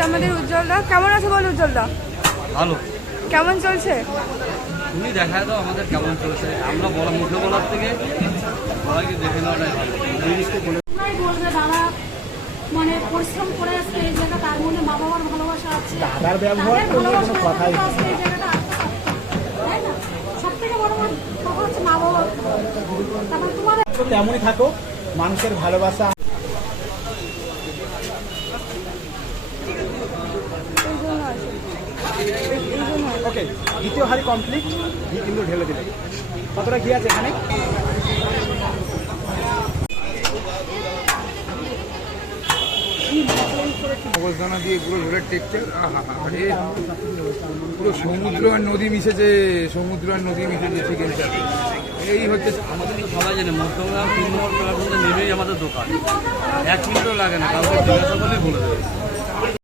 আছে আমাদের উজ্জ্বলদা। কেমন আছে বল উজ্জ্বলদা? ভালো। কেমন চলছে? তুমি দেখায় দাও আমাদের কেমন চলছে। আমরা বলা মুখে বলার থেকে সবাইকে দেখে নেওয়াটাই ভালো। বলবে দাদা মানে পরিশ্রম করে আসছে এই জায়গা, তার মধ্যে মা বাবার ভালোবাসা আছে, দাদার ব্যবহার তো কোনো কথাই নেই। এই জায়গাটা তাই না? সব থেকে বড় কথা হচ্ছে মা বাবা। তারপর তোমাদের তো তেমনই থাকো, মানুষের ভালোবাসা। ওকে, দ্বিতীয় হাড়ি কমপ্লিট। ঘি কিন্তু ঢেলে দিলে। কতটা ঘি আছে এখানে? অবস্থানা দিয়ে পুরো ঝোলের টেক্সচার, পুরো সমুদ্র আর নদী মিশেছে, সমুদ্র আর নদী মিশেছে চিকেন চাপ। এই হচ্ছে আমাদের তো সবাই জানে মধ্যমগ্রাম 3 নম্বর প্ল্যাটফর্মে নেমেই আমাদের দোকান। 1 মিনিটও লাগে না, কাউকে জিজ্ঞাসা করলেই বলে দেবে।